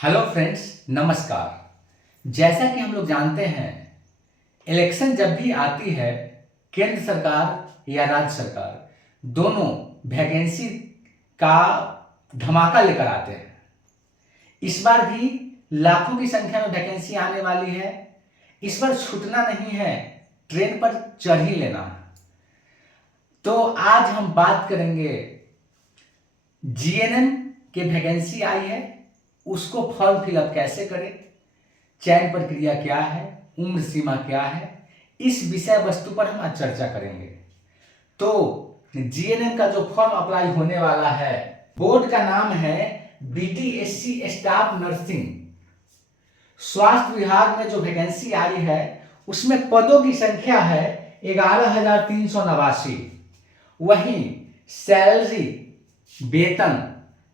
Hello friends, नमस्कार। जैसा कि हम लोग जानते हैं, इलेक्शन जब भी आती है, केंद्र सरकार या राज्य सरकार दोनों वैकेंसी का धमाका लेकर आते हैं। इस बार भी लाखों की संख्या में वैकेंसी आने वाली है। इस बार छूटना नहीं है, ट्रेन पर चढ़ ही लेना है। तो आज हम बात करेंगे, जीएनएम की वैकेंसी आई है, उसको फॉर्म फिलअप कैसे करें, चयन प्रक्रिया क्या है, उम्र सीमा क्या है, इस विषय वस्तु पर हम आज चर्चा करेंगे। तो जीएनएम का जो फॉर्म अप्लाई होने वाला है, बोर्ड का नाम है बीटीएससी स्टाफ नर्सिंग। स्वास्थ्य विभाग में जो वैकेंसी आई है उसमें पदों की संख्या है 11,389। वहीं सैलरी वेतन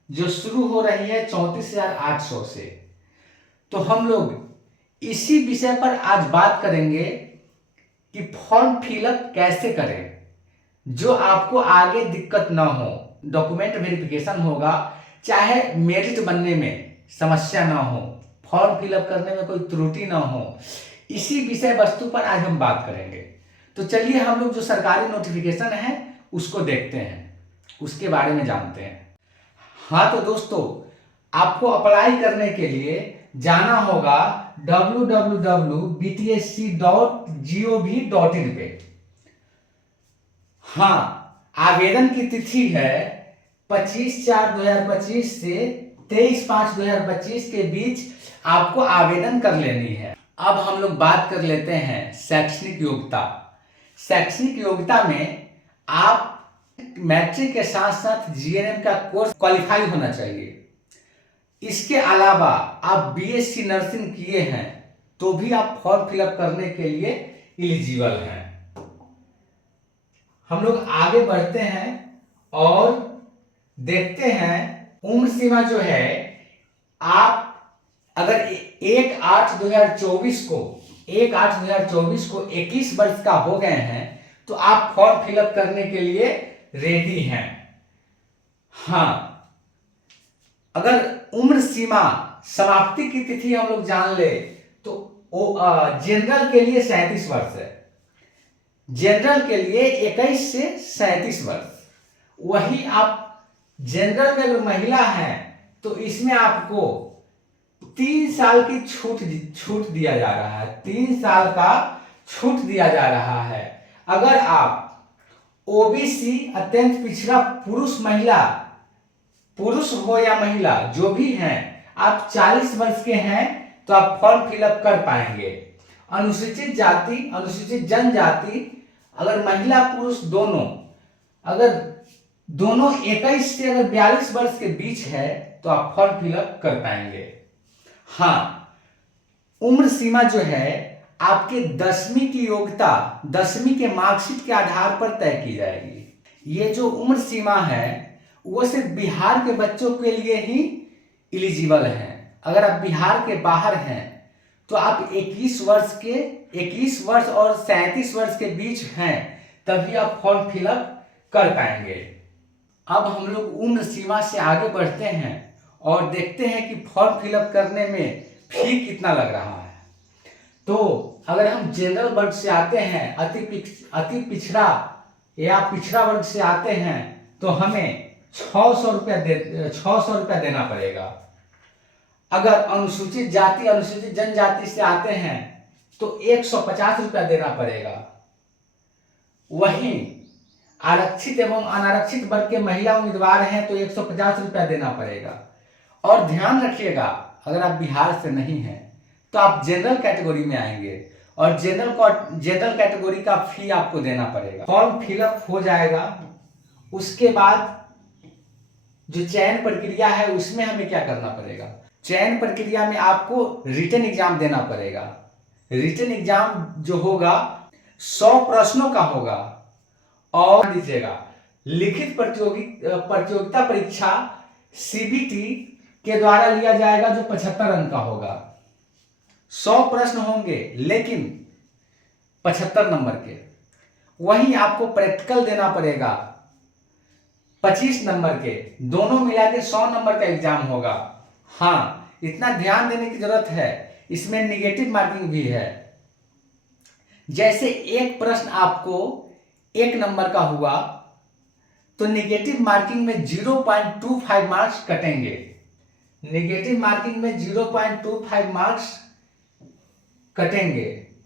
जो शुरू हो रही है 34,800 से। तो हम लोग इसी विषय पर आज बात करेंगे कि फॉर्म फिलअप कैसे करें, जो आपको आगे दिक्कत ना हो। डॉक्यूमेंट वेरिफिकेशन होगा, चाहे मेरिट बनने में समस्या ना हो, फॉर्म फिलअप करने में कोई त्रुटि ना हो, इसी विषय वस्तु पर आज हम बात करेंगे। तो चलिए हम लोग जो सरकारी नोटिफिकेशन है उसको देखते हैं, उसके बारे में जानते हैं। हाँ तो दोस्तों, आपको अप्लाई करने के लिए जाना होगा www.btsc.gov.in पे। हाँ, आवेदन की तिथि है 25/4/2025 से 23/5/2025 के बीच आपको आवेदन कर लेनी है। अब हम लोग बात कर लेते हैं शैक्षणिक योग्यता। शैक्षणिक योग्यता में आप मैट्रिक के साथ साथ जीएनएम का कोर्स क्वालिफाई होना चाहिए। इसके अलावा आप बीएससी नर्सिंग किए हैं तो भी आप फॉर्म फिलअप करने के लिए एलिजिबल हैं। हम लोग आगे बढ़ते हैं और देखते हैं उम्र सीमा जो है, आप अगर 1/8/2024 को 21 वर्ष का हो गए हैं तो आप फॉर्म फिलअप करने के लिए रेडी हैं। हाँ, अगर उम्र सीमा समाप्ति की तिथि हम लोग जान ले तो जनरल के लिए 37 वर्ष है। जनरल के लिए 21 से 37 वर्ष। वही आप जनरल में अगर महिला हैं तो इसमें आपको 3 साल की छूट दिया जा रहा है। 3 साल का छूट दिया जा रहा है। अगर आप ओबीसी अत्यंत पिछड़ा पुरुष हो या महिला जो भी हैं, आप 40 वर्ष के हैं तो आप फॉर्म फिलअप कर पाएंगे। अनुसूचित जाति, अनुसूचित जनजाति, अगर महिला पुरुष अगर दोनों 21 से अगर 42 वर्ष के बीच है तो आप फॉर्म फिलअप कर पाएंगे। हाँ, उम्र सीमा जो है आपके 10वीं की योग्यता, 10वीं के मार्कशीट के आधार पर तय की जाएगी। ये जो उम्र सीमा है वो सिर्फ बिहार के बच्चों के लिए ही एलिजिबल है। अगर आप बिहार के बाहर हैं तो आप 21 वर्ष और 37 वर्ष के बीच हैं, तभी आप फॉर्म फिलअप कर पाएंगे। अब हम लोग उम्र सीमा से आगे बढ़ते हैं और देखते हैं कि फॉर्म फिलअप करने में फी कितना लग रहा है। तो अगर हम जनरल वर्ग से आते हैं, अति पिछड़ा या पिछड़ा वर्ग से आते हैं तो हमें 600 रुपया देना पड़ेगा। अगर अनुसूचित जाति, अनुसूचित जनजाति से आते हैं तो 150 रुपया देना पड़ेगा। वहीं आरक्षित एवं अनारक्षित वर्ग के महिला उम्मीदवार हैं तो 150 रुपया देना पड़ेगा। और ध्यान रखिएगा, अगर आप बिहार से नहीं हैं तो आप जनरल कैटेगरी में आएंगे और जनरल कैटेगरी का फी आपको देना पड़ेगा। फॉर्म फिलअप हो जाएगा, उसके बाद जो चयन प्रक्रिया है उसमें हमें क्या करना पड़ेगा। चयन प्रक्रिया में आपको रिटन एग्जाम देना पड़ेगा। रिटन एग्जाम जो होगा 100 प्रश्नों का होगा। और दीजिएगा, लिखित प्रतियोगिता परीक्षा सीबीटी के द्वारा लिया जाएगा जो 75 अंक का होगा। 100 प्रश्न होंगे लेकिन 75 नंबर के। वहीं आपको प्रैक्टिकल देना पड़ेगा 25 नंबर के। दोनों मिला के 100 नंबर का एग्जाम होगा। हाँ, इतना ध्यान देने की जरूरत है, इसमें निगेटिव मार्किंग भी है। जैसे एक प्रश्न आपको 1 नंबर का हुआ तो निगेटिव मार्किंग में 0.25 मार्क्स कटेंगे। निगेटिव मार्किंग में 0.25 मार्क्स कटेंगे।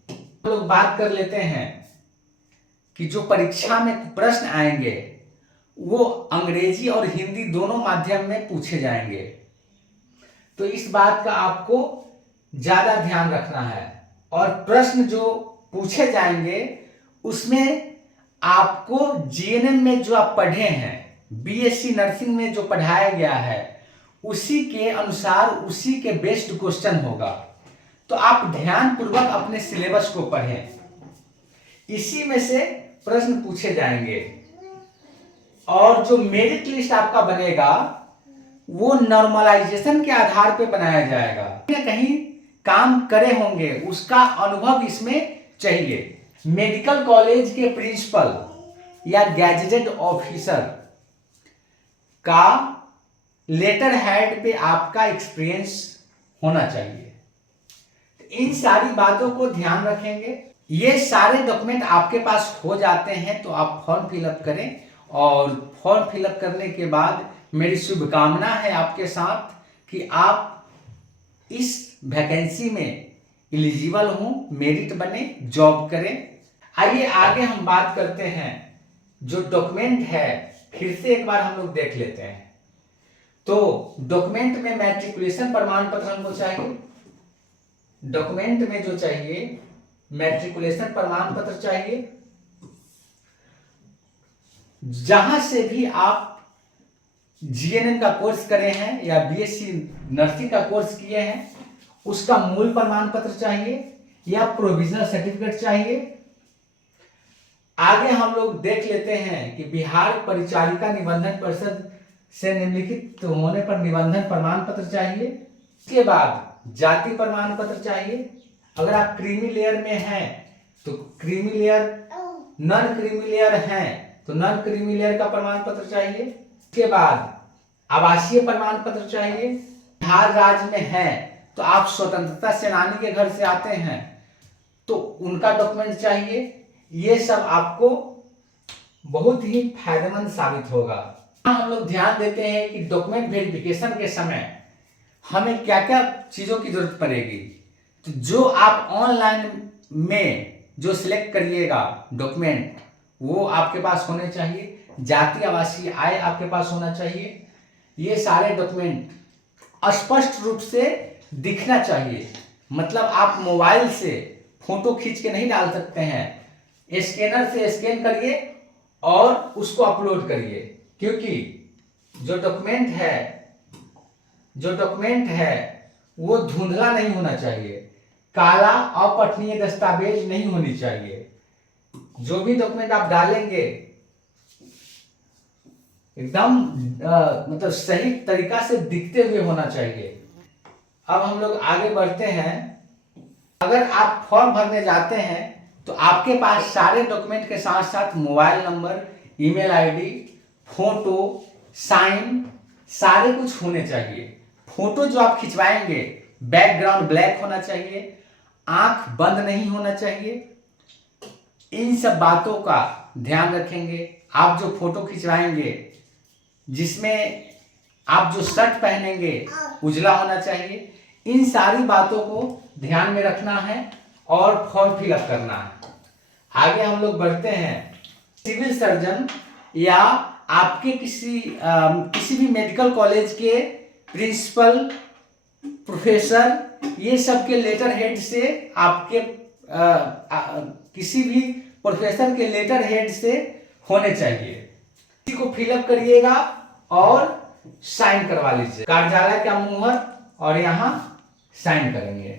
हम लोग बात कर लेते हैं कि जो परीक्षा में प्रश्न आएंगे वो अंग्रेजी और हिंदी दोनों माध्यम में पूछे जाएंगे, तो इस बात का आपको ज्यादा ध्यान रखना है। और प्रश्न जो पूछे जाएंगे उसमें आपको जीएनएम में जो आप पढ़े हैं, बीएससी नर्सिंग में जो पढ़ाया गया है, उसी के अनुसार उसी के बेस्ड क्वेश्चन होगा। तो आप ध्यान पूर्वक अपने सिलेबस को पढ़ें, इसी में से प्रश्न पूछे जाएंगे। और जो मेरिट लिस्ट आपका बनेगा वो नॉर्मलाइजेशन के आधार पे बनाया जाएगा। कहीं काम करे होंगे उसका अनुभव इसमें चाहिए। मेडिकल कॉलेज के प्रिंसिपल या गैजेटेड ऑफिसर का लेटर हेड पे आपका एक्सपीरियंस होना चाहिए। इन सारी बातों को ध्यान रखेंगे। ये सारे डॉक्यूमेंट आपके पास हो जाते हैं तो आप फॉर्म फिलअप करें, और फॉर्म फिलअप करने के बाद मेरी शुभकामना है आपके साथ कि आप इस वैकेंसी में एलिजिबल हों, मेरिट बने, जॉब करें। आइए आगे हम बात करते हैं। जो डॉक्यूमेंट है फिर से एक बार हम लोग देख लेते हैं। तो डॉक्यूमेंट में मैट्रिकुलेशन प्रमाण पत्र हमको चाहिए। डॉक्यूमेंट में जो चाहिए मैट्रिकुलेशन प्रमाण पत्र चाहिए। जहां से भी आप जीएनएम का कोर्स करे हैं या बीएससी नर्सिंग का कोर्स किए हैं उसका मूल प्रमाण पत्र चाहिए या प्रोविजनल सर्टिफिकेट चाहिए। आगे हम लोग देख लेते हैं कि बिहार परिचालिका निबंधन परिषद से निम्नलिखित होने पर निबंधन प्रमाण पत्र चाहिए। इसके बाद जाति प्रमाण पत्र चाहिए। अगर आप क्रीमी लेयर में हैं तो creamy layer, non creamy layer हैं तो नॉन क्रीमी लेयर का प्रमाण पत्र चाहिए। इसके बाद आवासीय प्रमाण पत्र चाहिए। बिहार राज्य में है तो आप स्वतंत्रता सेनानी के घर से आते हैं तो उनका डॉक्यूमेंट चाहिए। ये सब आपको बहुत ही फायदेमंद साबित होगा। हम लोग ध्यान देते हैं कि डॉक्यूमेंट वेरिफिकेशन के समय हमें क्या क्या चीजों की जरूरत पड़ेगी। तो जो आप ऑनलाइन में जो सिलेक्ट करिएगा डॉक्यूमेंट वो आपके पास होने चाहिए। जाति, आवासीय, आय आपके पास होना चाहिए। ये सारे डॉक्यूमेंट स्पष्ट रूप से दिखना चाहिए। मतलब आप मोबाइल से फोटो खींच के नहीं डाल सकते हैं, स्कैनर से स्कैन करिए और उसको अपलोड करिए, क्योंकि जो डॉक्यूमेंट है वो धुंधला नहीं होना चाहिए, काला अपठनीय दस्तावेज नहीं होनी चाहिए। जो भी डॉक्यूमेंट आप डालेंगे एकदम मतलब सही तरीका से दिखते हुए होना चाहिए। अब हम लोग आगे बढ़ते हैं। अगर आप फॉर्म भरने जाते हैं तो आपके पास सारे डॉक्यूमेंट के साथ साथ mobile number, email ID, photo, sign सारे कुछ होने चाहिए। फोटो जो आप खिंचवाएंगे बैकग्राउंड ब्लैक होना चाहिए, आंख बंद नहीं होना चाहिए। इन सब बातों का ध्यान रखेंगे। आप जो फोटो खिंचवाएंगे जिसमें आप जो शर्ट पहनेंगे उजला होना चाहिए। इन सारी बातों को ध्यान में रखना है और फॉर्म फिलअप करना है। आगे हम लोग बढ़ते हैं। सिविल सर्जन या आपके किसी भी मेडिकल कॉलेज के प्रिंसिपल, प्रोफेसर, ये सब के लेटर हेड से आपके किसी भी प्रोफेसर के लेटर हेड से होने चाहिए। इसी को फिलअप करिएगा और साइन करवा लीजिए। कार्यालय का मुहर और यहाँ साइन करेंगे।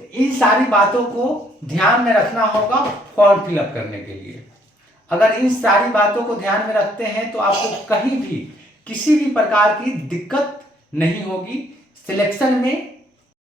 तो इन सारी बातों को ध्यान में रखना होगा फॉर्म फिलअप करने के लिए। अगर इन सारी बातों को ध्यान में रखते हैं तो आपको कहीं भी किसी भी प्रकार की दिक्कत नहीं होगी। सिलेक्शन में